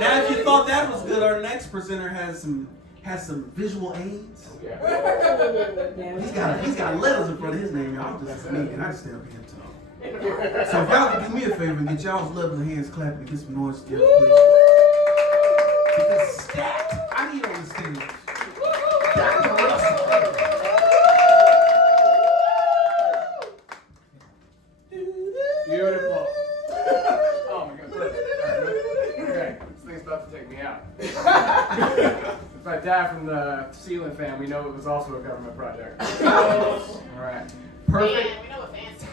Now, if you thought that was good, our next presenter has some visual aids. He's got letters in front of his name. Y'all just me, and I just stay up here and talk. So if y'all can do me a favor and get y'all's lovely hands clapping and get some noise together, please. Because stacked, I need on the stage. Dr. Russell. Beautiful. Oh my God. Okay, this thing's about to take me out. If I die from the ceiling fan, we know it was also a government project. All right. Perfect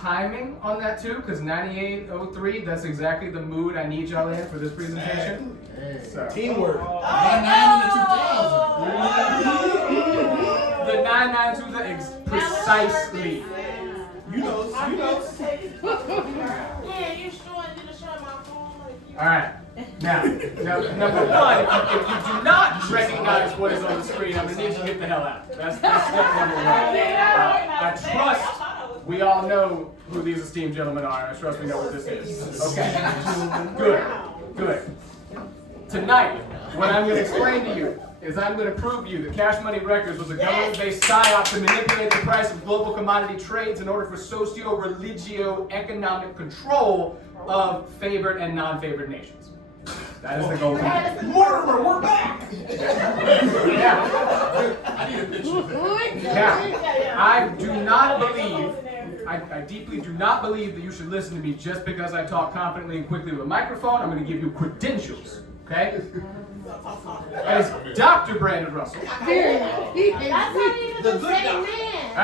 timing on that too, because 9803, that's exactly the mood I need y'all in for this presentation. So. Teamwork. The 992 precisely. You know. Yeah, you sure didn't show my phone like you. All right. Now, number one, if you do not recognize what is on the screen, I'm gonna need you to get the hell out. That's step number one. I trust we all know who these esteemed gentlemen are. I trust we know what this is. Okay. Good. Tonight, what I'm gonna explain to you is I'm going to prove to you that Cash Money Records was a government-based PsyOp to manipulate the price of global commodity trades in order for socio-religio-economic control of favored and non-favored nations. That is the goal. Mortimer, we're back! Now, I do not believe, I deeply do not believe that you should listen to me just because I talk confidently and quickly with a microphone. I'm going to give you credentials, okay? That is Dr. Brandon Russell. That's how you the same man.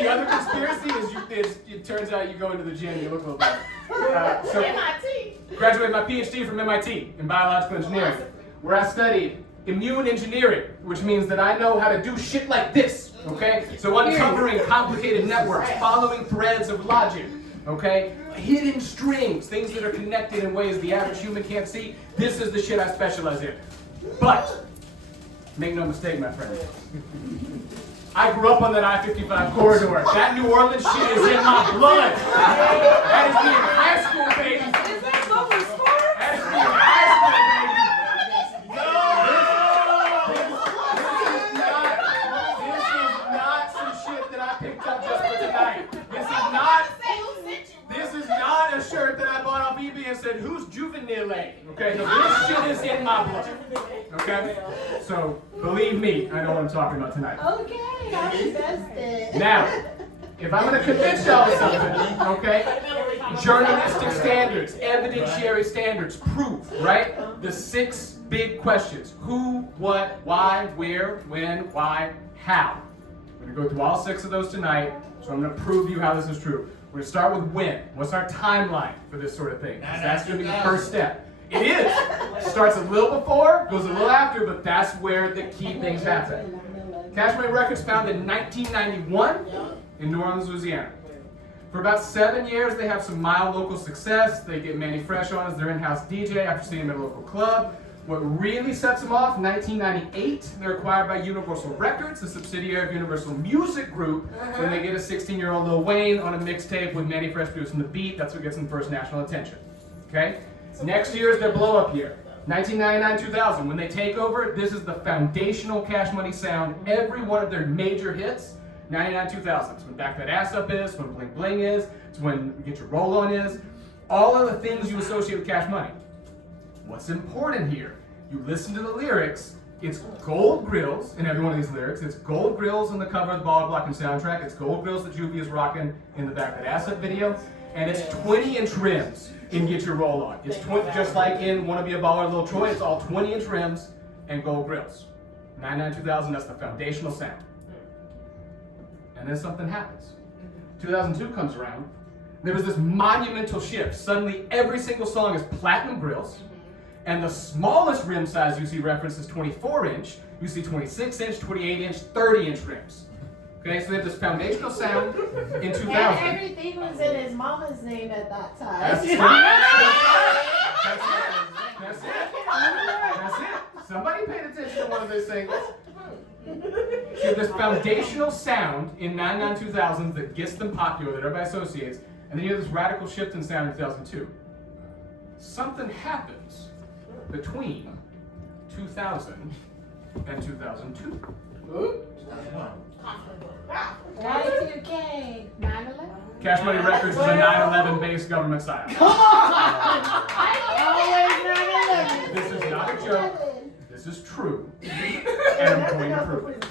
The other conspiracy is it turns out you go into the gym, you look a little better. So, MIT. graduated my Ph.D. from MIT in biological engineering, where I studied immune engineering, which means that I know how to do shit like this, okay? So uncovering complicated networks, following threads of logic, okay? Hidden strings, things that are connected in ways the average human can't see. This is the shit I specialize in. But, make no mistake, my friend. I grew up on that I-55 corridor. That New Orleans shit is in my blood. That is me in high school, baby. Is that local sport? That is me in high school, baby. This is not some shit that I picked up just for tonight. This is not a shirt that I bought off eBay and said, who's juvenile? Okay, no, this shit is in my blood. Okay? So, believe me, I know what I'm talking about tonight. Okay, I'm invested. Now, if I'm going to convince y'all of something, okay? Journalistic standards, evidentiary standards, proof, right? The 6 big questions. Who, what, why, where, when, why, how. We're going to go through all 6 of those tonight, so I'm going to prove to you how this is true. We're going to start with when. What's our timeline for this sort of thing? Because that's going to be the first step. It is. Starts a little before, goes a little after, but that's where the key things happen. Cash Money Records founded in 1991 in New Orleans, Louisiana. For about 7 years, they have some mild local success. They get Manny Fresh on as their in-house DJ after seeing him at a local club. What really sets them off, 1998, they're acquired by Universal Records, a subsidiary of Universal Music Group, when they get a 16-year-old Lil Wayne on a mixtape with Manny Fresh producing the beat. That's what gets them first national attention. Okay? Next year is their blow-up year. 1999-2000, when they take over, this is the foundational Cash Money sound. Every one of their major hits, 99-2000. It's when Back That Ass Up is, when Bling Bling is, it's when Get Your Roll On is. All of the things you associate with Cash Money. What's important here? You listen to the lyrics, it's gold grills in every one of these lyrics. It's gold grills on the cover of the Ball Blocking soundtrack. It's gold grills that Juvie is rocking in the Back That Ass Up video. And it's 20-inch rims in Get Your Roll On. It's just like in Wanna Be a Baller, Lil Troy, it's all 20-inch rims and gold grills. 99-2000, that's the foundational sound. And then something happens. 2002 comes around. There was this monumental shift. Suddenly, every single song is platinum grills. And the smallest rim size you see referenced is 24-inch. You see 26-inch, 28-inch, 30-inch rims. Okay, so they have this foundational sound in 2000. And everything was in his mama's name at that time. That's it. Somebody paid attention to one of those things. So this foundational sound in 99-2000s that gets them popular, that everybody associates, and then you have this radical shift in sound in 2002. something happens between 2000 and 2002. Y2K. 9/11. Cash Money Records is a 9/11 based government psyop. Always 9/11. This is not a joke. This is true. And I'm going to prove it.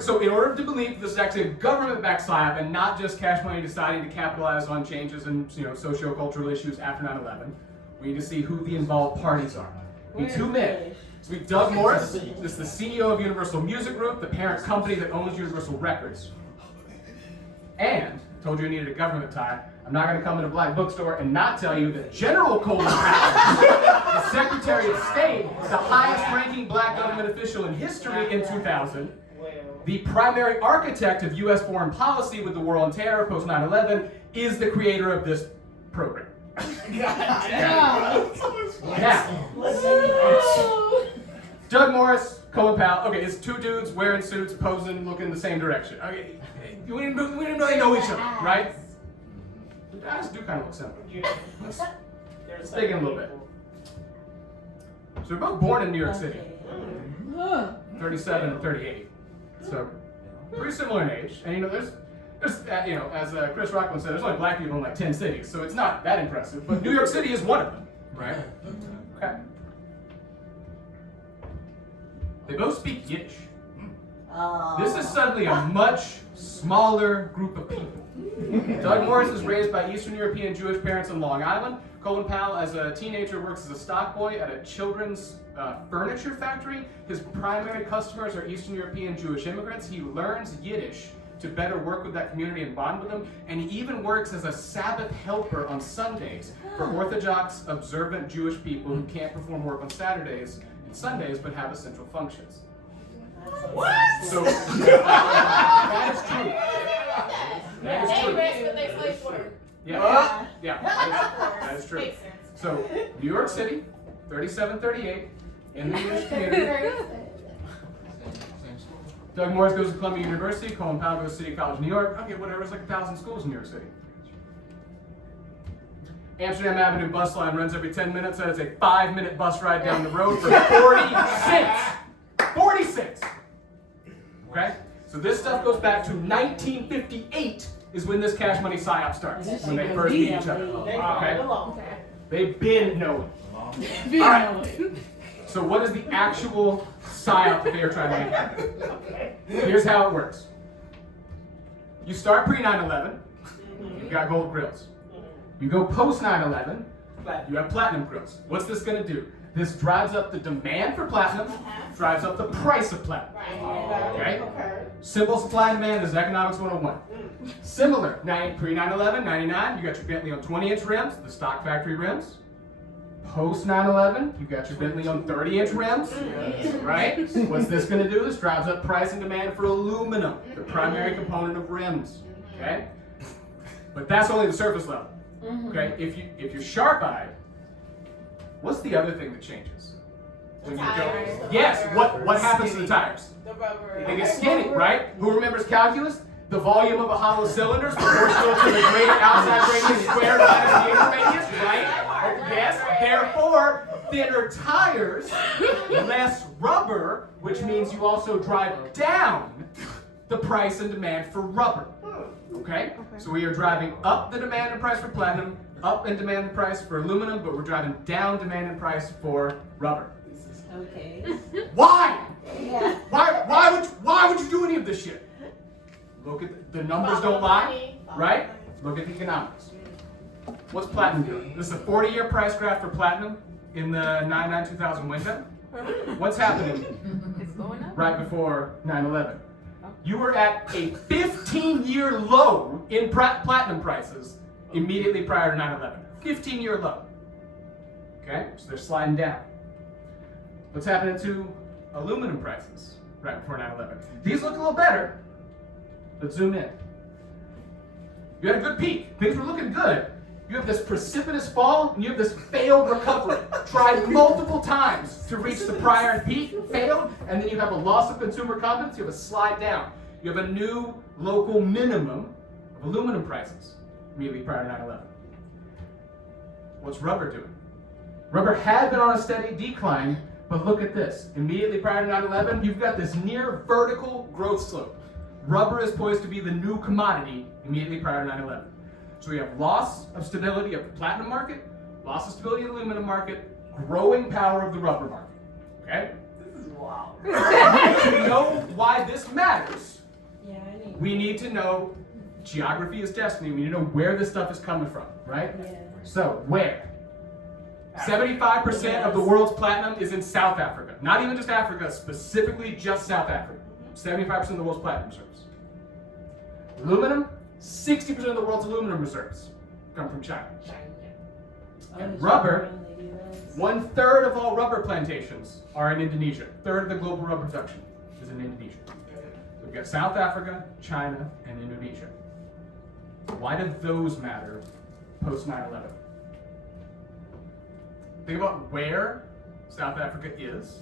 So in order to believe this is actually a government-backed psyop and not just Cash Money deciding to capitalize on changes in socio-cultural issues after 9/11, we need to see who the involved parties are. We need two men. So we have Doug Morris. This is the CEO of Universal Music Group, the parent company that owns Universal Records. And I told you I needed a government tie. I'm not going to come into Black Bookstore and not tell you that General Colin Powell, the Secretary of State, the highest-ranking black government official in history in 2000, the primary architect of U.S. foreign policy with the war on terror post 9/11, is the creator of this program. Now, Doug Morris, Colin Powell. Okay, it's two dudes wearing suits, posing, looking the same direction. Okay, we didn't really know each other, right? The guys do kind of look similar. Let's dig in a little bit. So they're both born in New York City, 37 and 38. So pretty similar in age. And there's as Chris Rockland said, there's only black people in like 10 cities, so it's not that impressive. But New York City is one of them, right? Okay. They both speak Yiddish. This is suddenly a much smaller group of people. Doug Morris is raised by Eastern European Jewish parents in Long Island. Colin Powell, as a teenager, works as a stock boy at a children's furniture factory. His primary customers are Eastern European Jewish immigrants. He learns Yiddish to better work with that community and bond with them. And he even works as a Sabbath helper on Sundays for Orthodox observant Jewish people who can't perform work on Saturdays and Sundays but have essential functions. What? So that is true. That is true. Yeah, that is true. So New York City, 3738, in the Jewish community. Doug Morris goes to Columbia University. Colin Powell goes to City College, New York. Okay, whatever. It's like 1,000 schools in New York City. Amsterdam Avenue bus line runs every 10 minutes. That is a 5-minute bus ride down the road for 40 cents. 40 cents. Okay? So this stuff goes back to 1958 is when this Cash Money psyop starts. When they first meet each other. Okay? They've been knowing. All right. So what is the actual psyop that they are trying to make? Here's how it works. You start pre-9/11, you've got gold grills. You go post 9/11, you have platinum grills. What's this going to do? This drives up the demand for platinum, drives up the price of platinum. Okay? Simple supply and demand is economics 101. Similar, pre-9/11, 99, you got your Bentley on 20-inch rims, the stock factory rims. Post 9/11, you got your Bentley on 30-inch rims, right? What's this going to do? This drives up price and demand for aluminum, the primary component of rims, okay? But that's only the surface level, okay? If you're sharp-eyed, what's the other thing that changes? When you go, yes, what happens to the tires? The rubber. They get skinny, right? Who remembers calculus? The volume of a hollow cylinder is proportional to the greater outside radius squared minus the inner radius, right? Yes, therefore, thinner tires, less rubber, which means you also drive down the price and demand for rubber. Okay? So we are driving up the demand and price for platinum, up in demand and price for aluminum, but we're driving down demand and price for rubber. Okay. Why? Yeah. Why would you do any of this shit? Look at the numbers don't lie, right? Look at the economics. What's platinum doing? This is a 40-year price graph for platinum in the 99-2000 window. What's happening right before 9/11? You were at a 15-year low in platinum prices immediately prior to 9/11. 15-year low. Okay, so they're sliding down. What's happening to aluminum prices right before 9/11? These look a little better. Let's zoom in. You had a good peak. Things were looking good. You have this precipitous fall, and you have this failed recovery. Tried multiple times to reach the prior peak, failed, and then you have a loss of consumer confidence, you have a slide down. You have a new local minimum of aluminum prices. immediately prior to 9/11. What's rubber doing? Rubber had been on a steady decline, but look at this. Immediately prior to 9/11, you've got this near vertical growth slope. Rubber is poised to be the new commodity immediately prior to 9/11. So we have loss of stability of the platinum market, loss of stability of the aluminum market, growing power of the rubber market. Okay? This is wild. To know why this matters, Yeah, I need. we need to know geography is destiny. We need to know where this stuff is coming from, right? Yeah. So, where? 75% of the world's platinum is in South Africa. Not even just Africa, specifically just South Africa. 75% of the world's platinum reserves. Aluminum, 60% of the world's aluminum reserves come from China. And rubber, 1/3 of all rubber plantations are in Indonesia. 1/3 of the global rubber production is in Indonesia. So we've got South Africa, China, and Indonesia. Why do those matter post 9/11? Think about where South Africa is.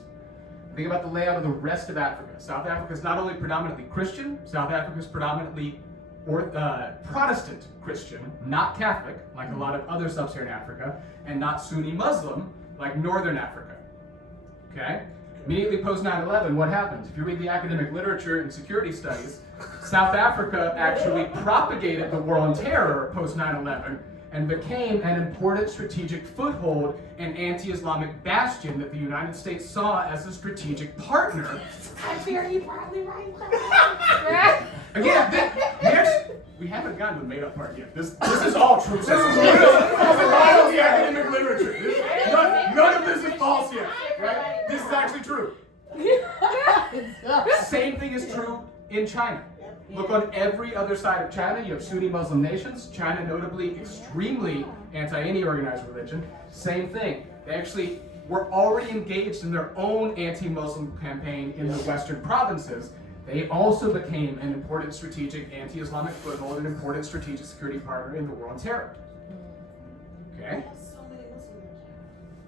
Think about the layout of the rest of Africa. South Africa is not only predominantly Christian, South Africa is predominantly Protestant Christian, not Catholic, like a lot of other sub-Saharan Africa, and not Sunni Muslim, like Northern Africa. Okay? Immediately post 9/11, what happens? If you read the academic literature and security studies, South Africa actually propagated the war on terror post 9/11 and became an important strategic foothold and anti-Islamic bastion that the United States saw as a strategic partner. I fear you probably right. Again, we haven't gotten to the made-up part yet. This is all true. This is real. This is all of the academic literature. None of this is false yet, right? This is actually true. Same thing is true in China. Look on every other side of China. You have Sunni Muslim nations. China, notably, extremely anti any organized religion. Same thing. They actually were already engaged in their own anti-Muslim campaign in the Western provinces. They also became an important strategic anti-Islamic foothold, an important strategic security partner in the war on terror. Okay?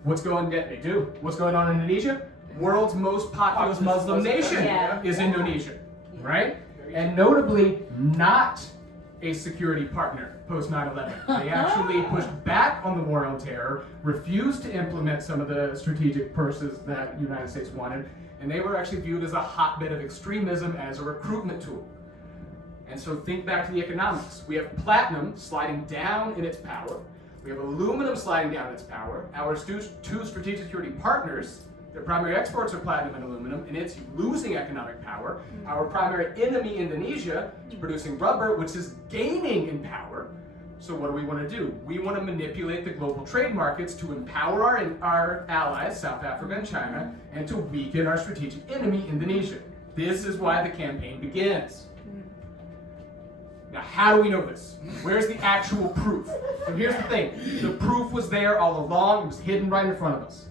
What's going on? They do. What's going on in Indonesia? World's most populous Muslim nation is Indonesia, right? And notably, not a security partner post 9/11. They actually pushed back on the war on terror, refused to implement some of the strategic purses that the United States wanted, and they were actually viewed as a hotbed of extremism as a recruitment tool. And so think back to the economics. We have platinum sliding down in its power. We have aluminum sliding down in its power. Our two strategic security partners, their primary exports are platinum and aluminum, and it's losing economic power. Our primary enemy, Indonesia, is producing rubber, which is gaining in power. So what do we want to do? We want to manipulate the global trade markets to empower our allies, South Africa and China, and to weaken our strategic enemy, Indonesia. This is why the campaign begins. Now, how do we know this? Where's the actual proof? So here's the thing. The proof was there all along. It was hidden right in front of us.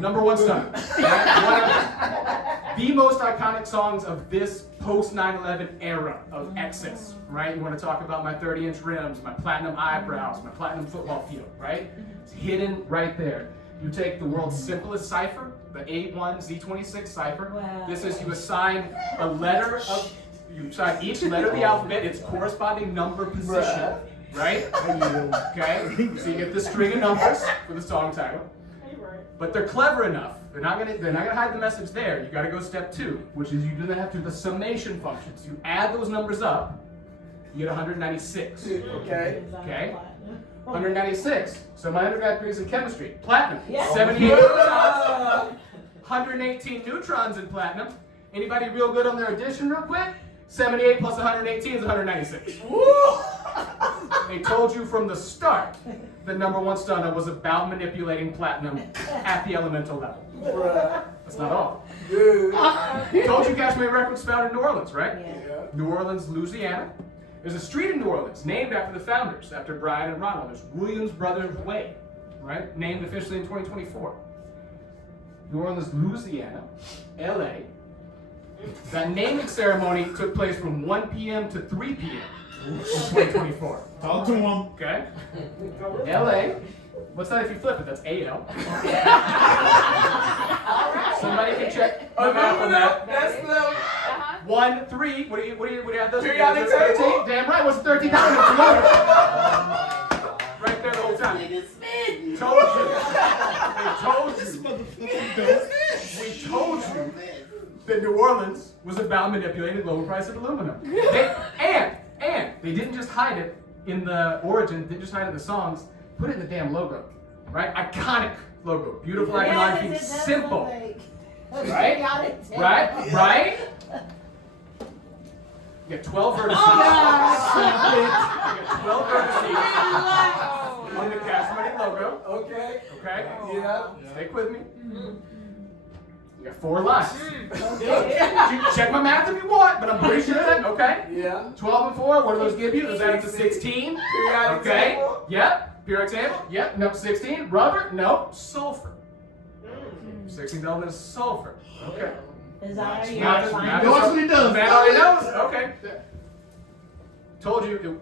Number one stunner. One of the most iconic songs of this post 9/11 era of excess, right? You want to talk about my 30-inch rims, my platinum eyebrows, my platinum football field, right? It's hidden right there. You take the world's simplest cipher, the A1 Z26 cipher. Wow. This is you assign a letter of, you assign each letter of the alphabet its corresponding number position, right? Okay, so you get this string of numbers for the song title. But they're clever enough. They're not gonna hide the message there. You gotta go step 2, which is you then have to do the summation functions. You add those numbers up, you get 196. Okay. Okay? 196. So my undergrad degree is in chemistry. Platinum. Yeah. 78 protons. 118 neutrons in platinum. Anybody real good on their addition real quick? 78 plus 118 is 196. They told you from the start that number one stunner was about manipulating platinum at the elemental level. That's not all. Told you Cashmere Records found in New Orleans, right? Yeah. New Orleans, Louisiana. There's a street in New Orleans named after the founders, after Brian and Ronald. There's Williams Brothers Way, right? Named officially in 2024. New Orleans, Louisiana, LA. That naming ceremony took place from 1 p.m. to 3 p.m. in 2024. Talk to him. Okay? LA. What's that if you flip it? That's AL. Somebody can check my map on that. That's the. 1, 3. What do you have those? Periodic 13? table. Damn right, what's 13 times? Right there the whole time. Told you. We told you that New Orleans was about manipulating the global price of aluminum. And they didn't just hide it in the origin, didn't just hide it in the songs, put it in the damn logo. Right? Iconic logo. Beautiful iconic theme. Simple. Right? Right? You got 12 vertices. You got 12 vertices on the Cash Money logo. Okay. Okay? Yeah. Stick with me. You got 4 lines. Check my math if you want, but I'm pretty sure that, okay? Yeah. 12 and 4, what do those give you? Does that add up to 16? Periodic Okay. table. Yep. Periodic table. Yep. Nope. 16. Rubber. Nope. Sulfur. 16 elements of sulfur. Okay. Is that He how knows what he does. Man already knows. Okay. Told you it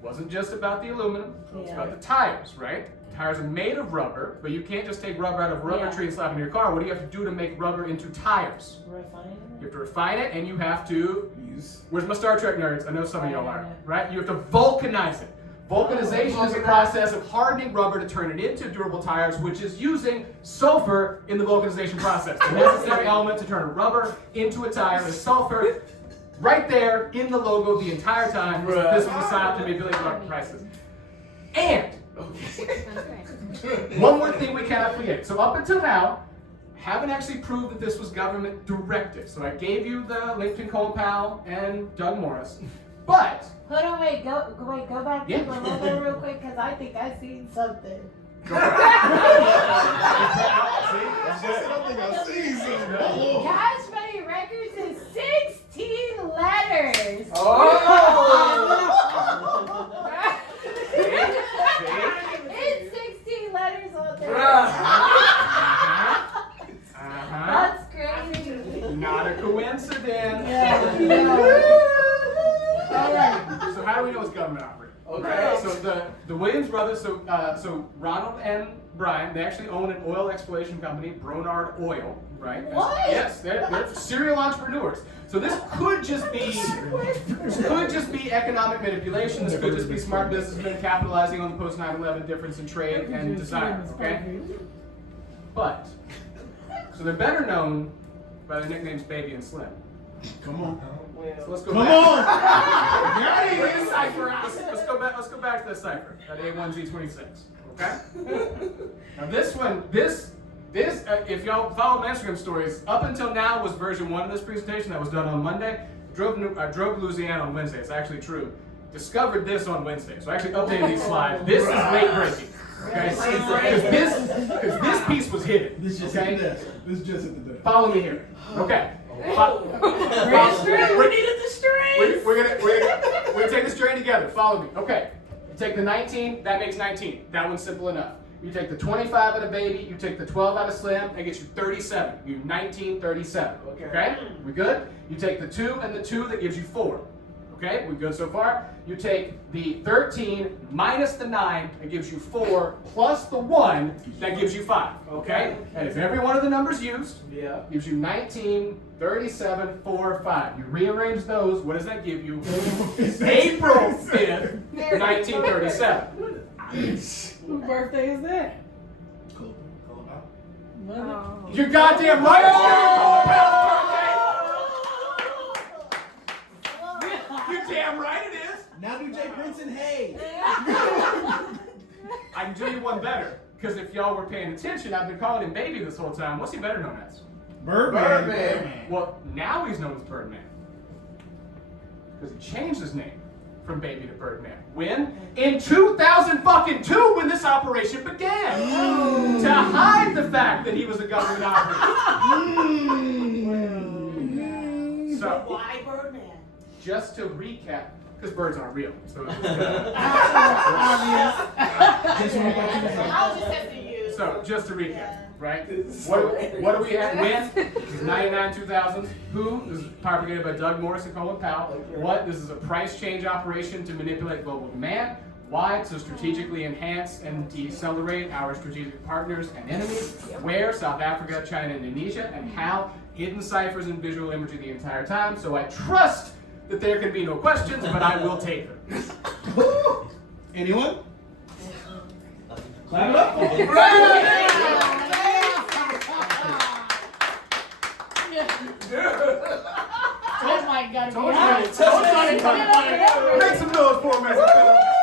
wasn't just about the aluminum. It's about the tires, right? Tires are made of rubber, but you can't just take rubber out of a rubber tree and slap it in your car. What do you have to do to make rubber into tires? Refine it? You have to refine it, and you have to use. Where's my Star Trek nerds? I know some of y'all are, right? You have to vulcanize it. Vulcanization is a process of hardening rubber to turn it into durable tires, which is using sulfur in the vulcanization process. The necessary element to turn a rubber into a tire is sulfur. Right there in the logo the entire time. This was a sign to manipulate rubber prices. And one more thing we cannot forget. So up until now, haven't actually proved that this was government directive. So I gave you the link between Colin Powell and Doug Morris. But Hold on, go back Yeah. to the logo real quick, because I think I seen something. Cash Money Records is 16 letters. It's 16 letters on there. That's crazy. Not a coincidence. Alright. So how do we know it's government operated? Okay. So the Williams brothers, so Ronald and Brian, they actually own an oil exploration company, Bronard Oil, right? What? Yes, they're serial entrepreneurs. So this could just be economic manipulation. This could just be smart businessmen capitalizing on the post 9/11 difference in trade and desire. Okay. But so they're better known by their nicknames Baby and Slim. Come on. So let's go Come back. on. Bring the cipher out. Let's go back to the cipher at A1Z26. Okay. Now this one, if y'all follow my Instagram stories, up until now was version 1 of this presentation that was done on Monday. I drove to Louisiana on Wednesday. It's actually true. Discovered this on Wednesday, so I actually updated these slides. This is late breaking. Okay, because this piece was hidden. This just okay? hit the desk. This just hit the desk. Follow me here. Okay. We needed the strings. We're gonna take this journey together. Follow me. Okay. You take the 19, that makes 19. That one's simple enough. You take the 25 out of Baby, you take the 12 out of Slim, that gets you 37. You 1937. Okay? We good? You take the 2 and the 2, that gives you 4. Okay? We good so far? You take the 13 minus the 9, that gives you 4, plus the 1, that gives you 5. Okay? And if every one of the numbers used gives you 19, 37, 4, 5. You rearrange those, what does that give you? April 5th, 1937. Whose birthday is that? You're goddamn right! You're damn right it is! Now do Jay Prince and Hay. I can do you one better, because if y'all were paying attention, I've been calling him Baby this whole time. What's he better known as? Birdman. Well, now he's known as Birdman. Because he changed his name from Baby to Birdman. When? In 2002, when this operation began. To hide the fact that he was a government operator. So, Why Birdman? just to recap, because birds aren't real. So, I was just testing you. so just to recap, right? What do we have? When? This is 99 2000s. Who? This is propagated by Doug Morris and Colin Powell. What? This is a price change operation to manipulate global demand. Why? To strategically enhance and decelerate our strategic partners and enemies. Where? South Africa, China, Indonesia. And how? hidden ciphers and visual imagery the entire time, so I trust that there can be no questions, but I will take them. Anyone? Clap it up. Oh my God. Make some noise for him, man.